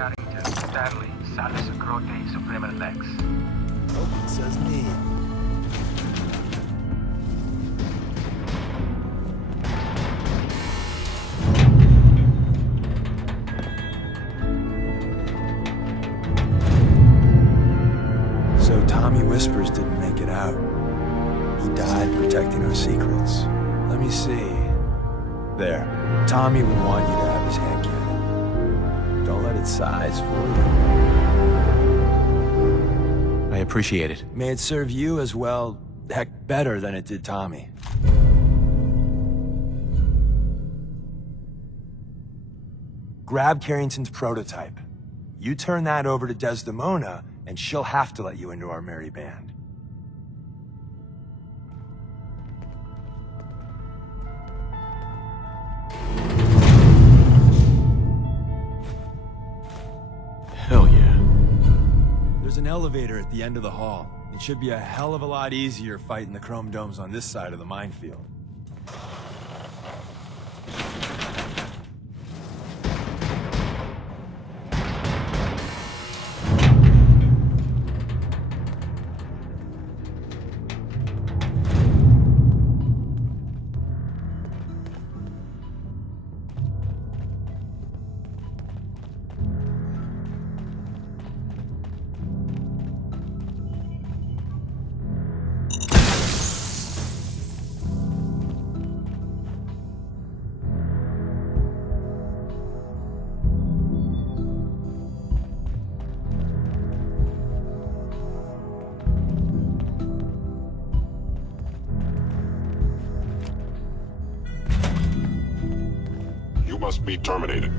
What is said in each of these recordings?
Carrington, Stanley, Salus, Grote, Supreme, and Lex. Nope, it says me. So Tommy Whispers didn't make it out. He died protecting our secrets. Let me see. There. Tommy would want you to have his hand cannon. Don't let it size for you. I appreciate it. May it serve you as well, heck, better than it did Tommy. Grab Carrington's prototype. You turn that over to Desdemona, and she'll have to let you into our merry band. Hell yeah. There's an elevator at the end of the hall. It should be a hell of a lot easier fighting the chrome domes on this side of the minefield. Must be terminated.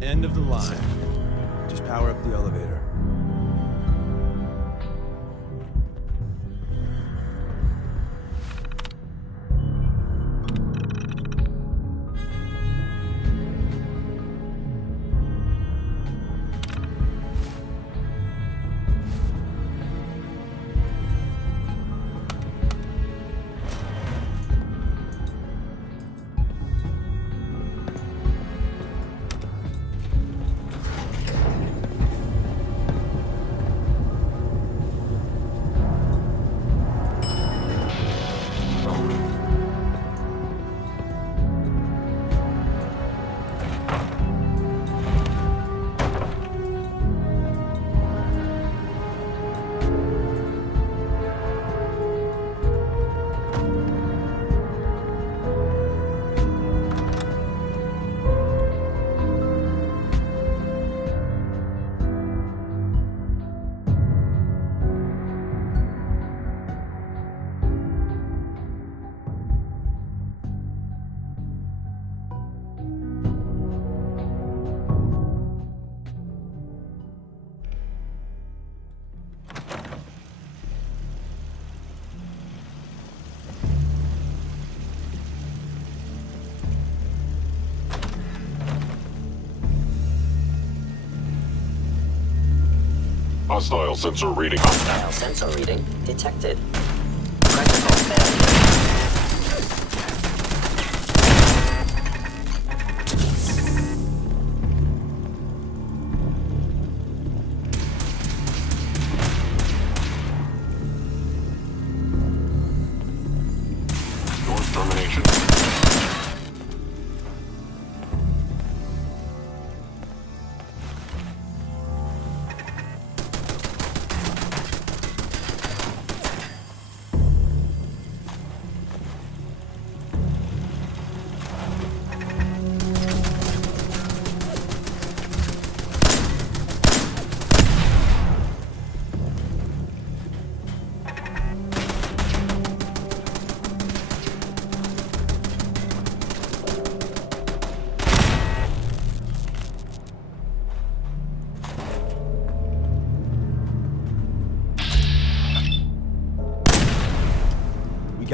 End of the line. Just power up the elevator. Hostile sensor reading. Hostile sensor reading detected. Microphone failure. Doors termination.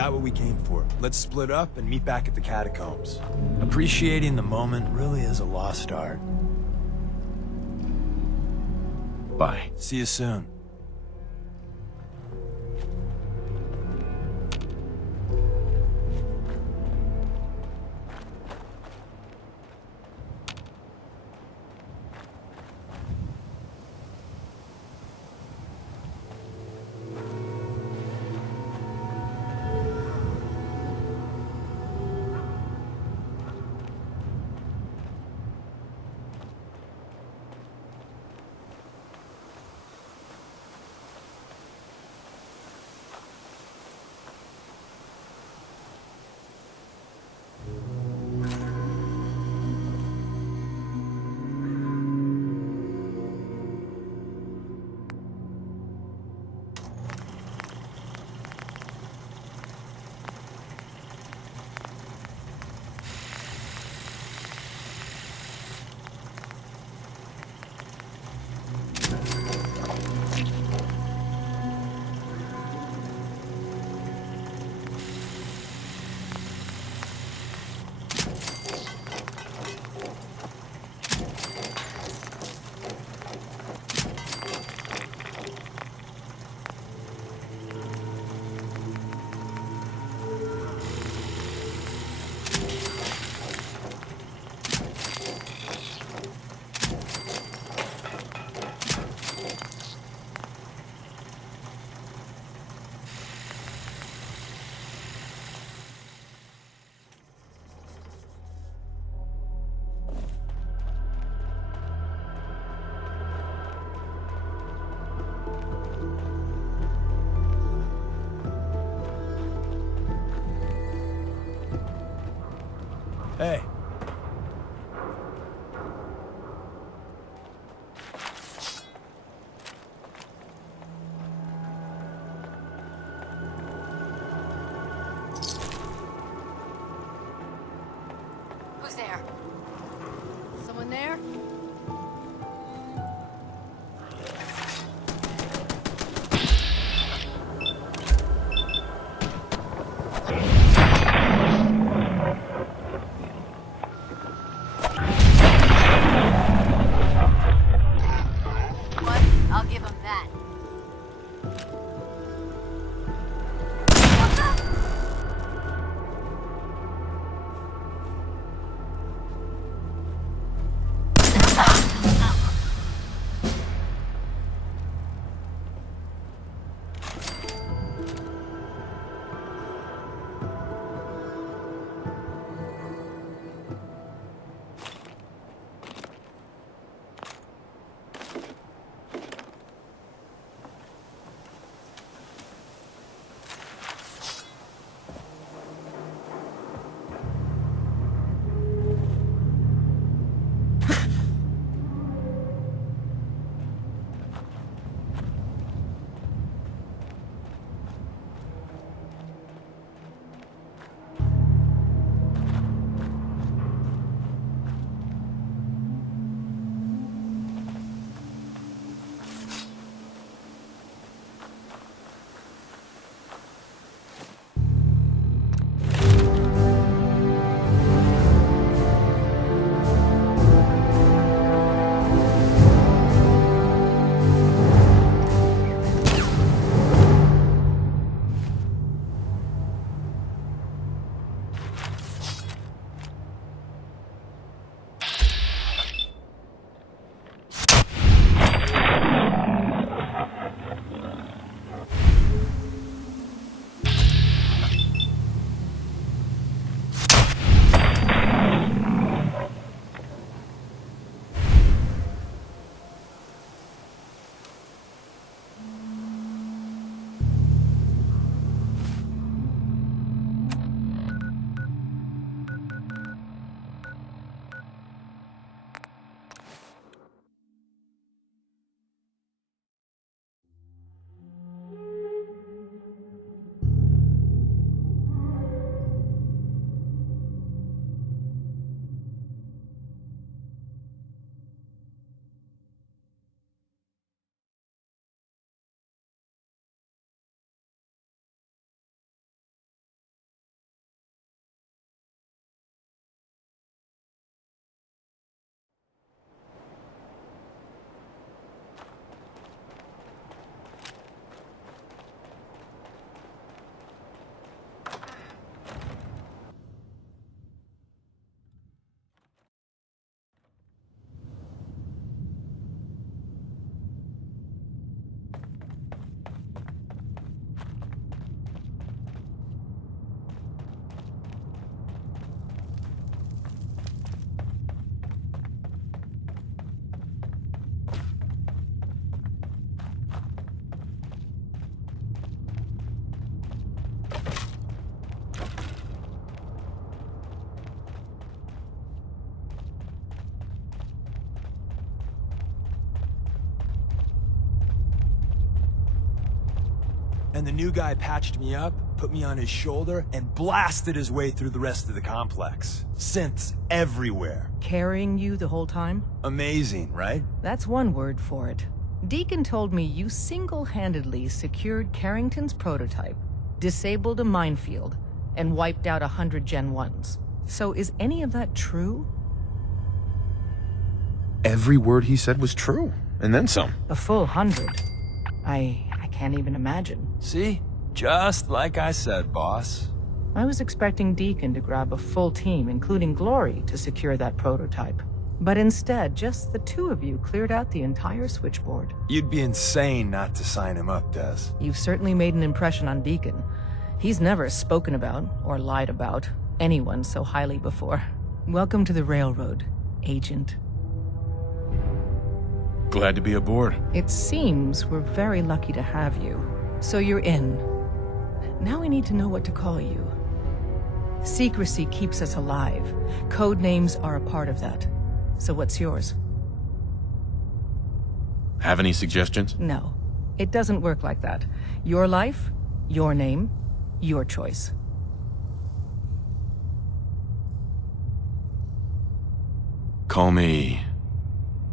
got what we came for. Let's split up and meet back at the catacombs. Appreciating the moment really is a lost art. Bye. See you soon. Hey. Who's there? Someone there? What? I'll give him that. And the new guy patched me up, put me on his shoulder, and blasted his way through the rest of the complex. Synths everywhere. Carrying you the whole time? Amazing, right? That's one word for it. Deacon told me you single-handedly secured Carrington's prototype, disabled a minefield, and wiped out 100 Gen 1s. So is any of that true? Every word he said was true, and then some. A full 100. I can't even imagine. See? Just like I said, boss. I was expecting Deacon to grab a full team, including Glory, to secure that prototype. But instead, just the two of you cleared out the entire switchboard. You'd be insane not to sign him up, Des. You've certainly made an impression on Deacon. He's never spoken about, or lied about, anyone so highly before. Welcome to the Railroad, Agent. Glad to be aboard. It seems we're very lucky to have you. So you're in. Now we need to know what to call you. Secrecy keeps us alive. Code names are a part of that. So what's yours? Have any suggestions? No. It doesn't work like that. Your life, your name, your choice. Call me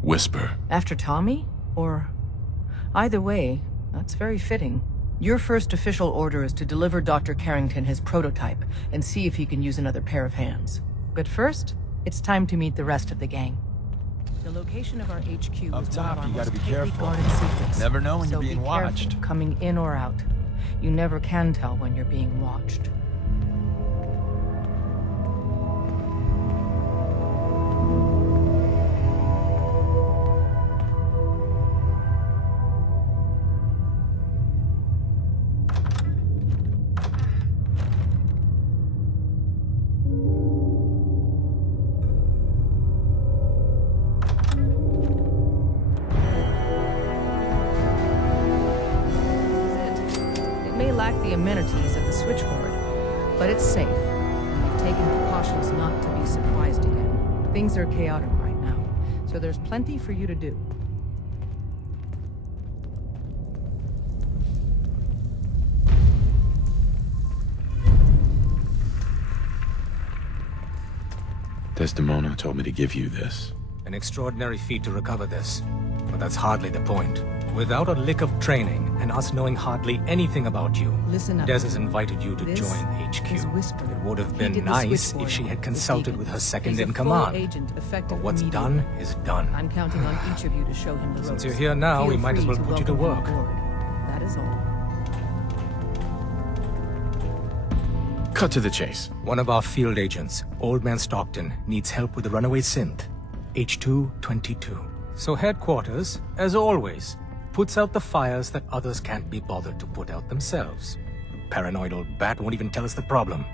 Whisper. After Tommy? Or... Either way, that's very fitting. Your first official order is to deliver Dr. Carrington his prototype and see if he can use another pair of hands. But first, it's time to meet the rest of the gang. The location of our HQ Up is top, one of you our gotta most be tightly careful. guarded secrets. Never know when So you're being be careful watched. coming in or out. You never can tell when you're being watched. The amenities of the switchboard, but it's safe. And we've taken precautions not to be surprised again. Things are chaotic right now, so there's plenty for you to do. Desdemona told me to give you this. An extraordinary feat to recover this. But that's hardly the point. Without a lick of training, and us knowing hardly anything about you, Listen up. Des has invited you to This join HQ. is Whisper. It would have He been did the nice switchboard if she had with consulted Deacon. with her second He's a in full command. agent, effective But what's immediately. done is done. I'm counting on each of you to show him the ropes. Since you're here now, Feel we might as free well put you to welcome him work. aboard. That is all. Cut to the chase. One of our field agents, Old Man Stockton, needs help with the runaway synth, H222. So headquarters, as always, puts out the fires that others can't be bothered to put out themselves. The paranoid old bat won't even tell us the problem.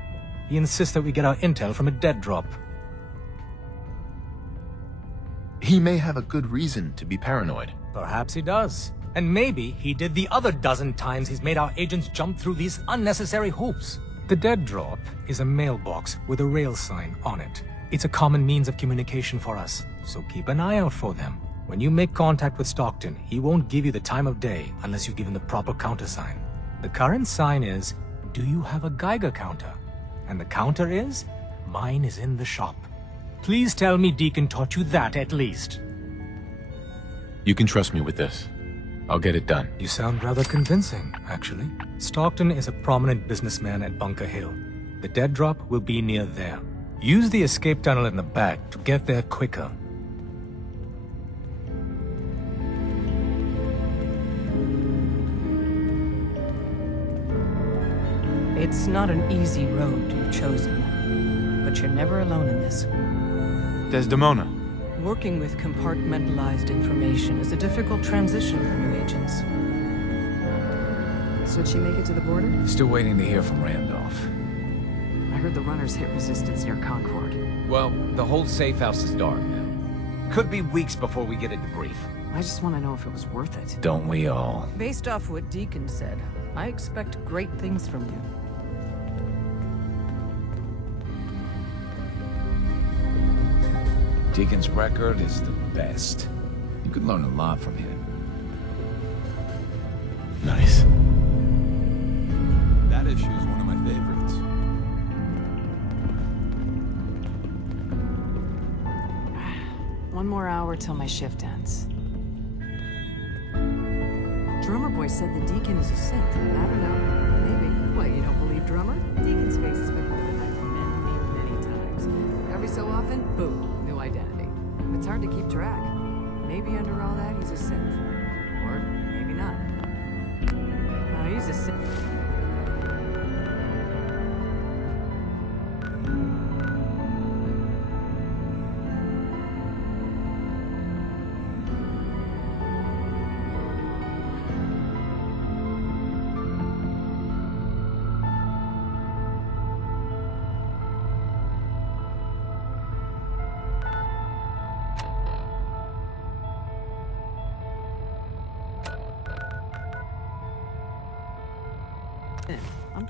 He insists that we get our intel from a dead drop. He may have a good reason to be paranoid. Perhaps he does. And maybe he did the other dozen times he's made our agents jump through these unnecessary hoops. The dead drop is a mailbox with a rail sign on it. It's a common means of communication for us, so keep an eye out for them. When you make contact with Stockton, he won't give you the time of day unless you give him the proper countersign. The current sign is, do you have a Geiger counter? And the counter is, mine is in the shop. Please tell me Deacon taught you that at least. You can trust me with this. I'll get it done. You sound rather convincing, actually. Stockton is a prominent businessman at Bunker Hill. The dead drop will be near there. Use the escape tunnel in the back to get there quicker. It's not an easy road you've chosen, but you're never alone in this. Desdemona. Working with compartmentalized information is a difficult transition for new agents. So did she make it to the border? Still waiting to hear from Randolph. I heard the runners hit resistance near Concord. Well, the whole safe house is dark now. Could be weeks before we get a debrief. I just want to know if it was worth it. Don't we all? Based off what Deacon said, I expect great things from you. Deacon's record is the best. You could learn a lot from him. Nice. issue is one of my favorites. One more hour till my shift ends. Drummer Boy said the Deacon is a synth. I don't know. Maybe. What, you don't believe Drummer? Deacon's face has been prototyped many times. Every so often, boom, new identity. It's hard to keep track. Maybe under all that, he's a synth. Or maybe not. No, he's a synth. I'm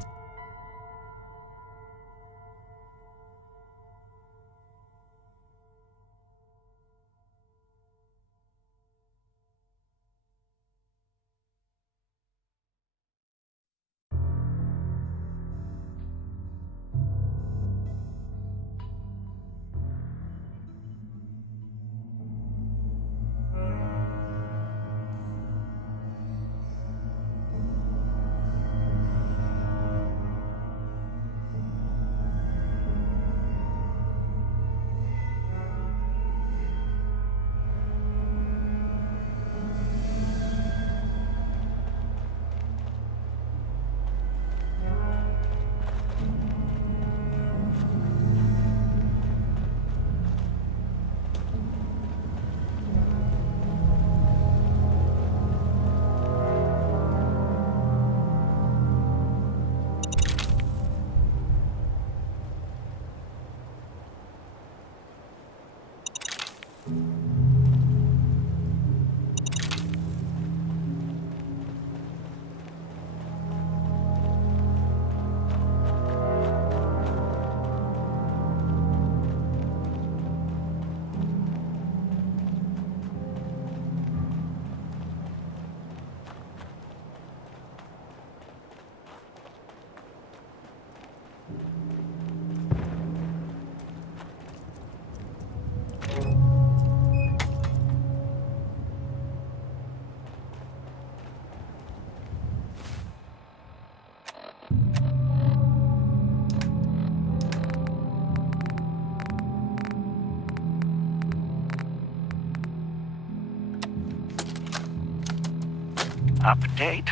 Update.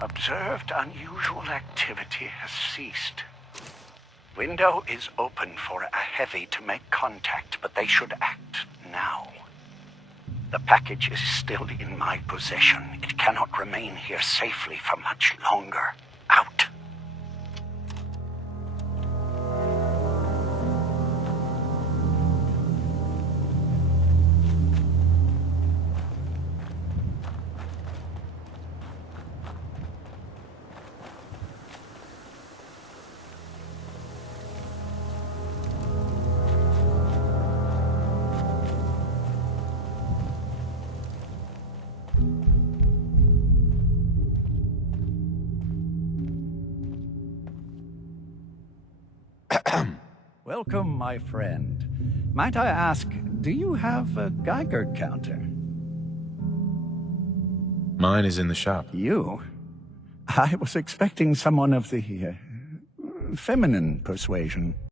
Observed unusual activity has ceased. Window is open for a heavy to make contact, but they should act now. The package is still in my possession. It cannot remain here safely for much longer. Out. Welcome, my friend. Might I ask, do you have a Geiger counter? Mine is in the shop. You? I was expecting someone of the feminine persuasion.